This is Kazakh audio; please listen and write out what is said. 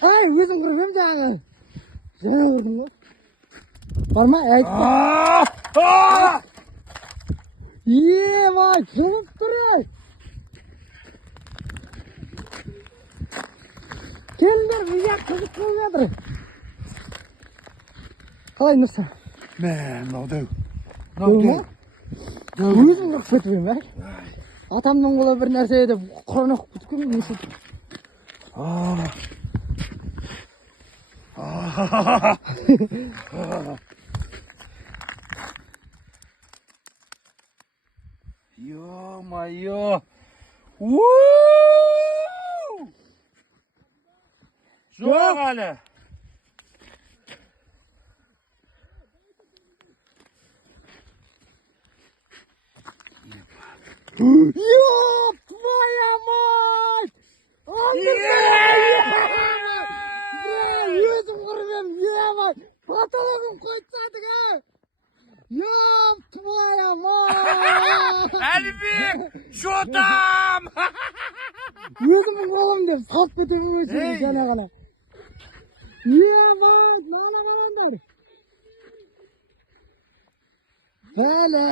Ay, өзім құрбым жаңағы. Жаңа көрдің ба? Бар ма? Айтпа. Ебай, жылып тұр. Келіңдер, бізге қызық болып жатыр. Қалай Нұрса? Мә, мынау дәу. Өзім құрып кетіп ем, атамның қолы бір нәрсе деп құран оқып кетіп кем, несі? Ё-моё! Жоқ әлі. Ёп, твоя мать! Өзім құрып ем, ебай! Потологым қойып тастадың, Ёп, твоя мать! Әлібек, шотам! Өзімнің қолым деп салып кетемін өшірді жаңа ғана. Ебай, маған алаңдар. Бәлі.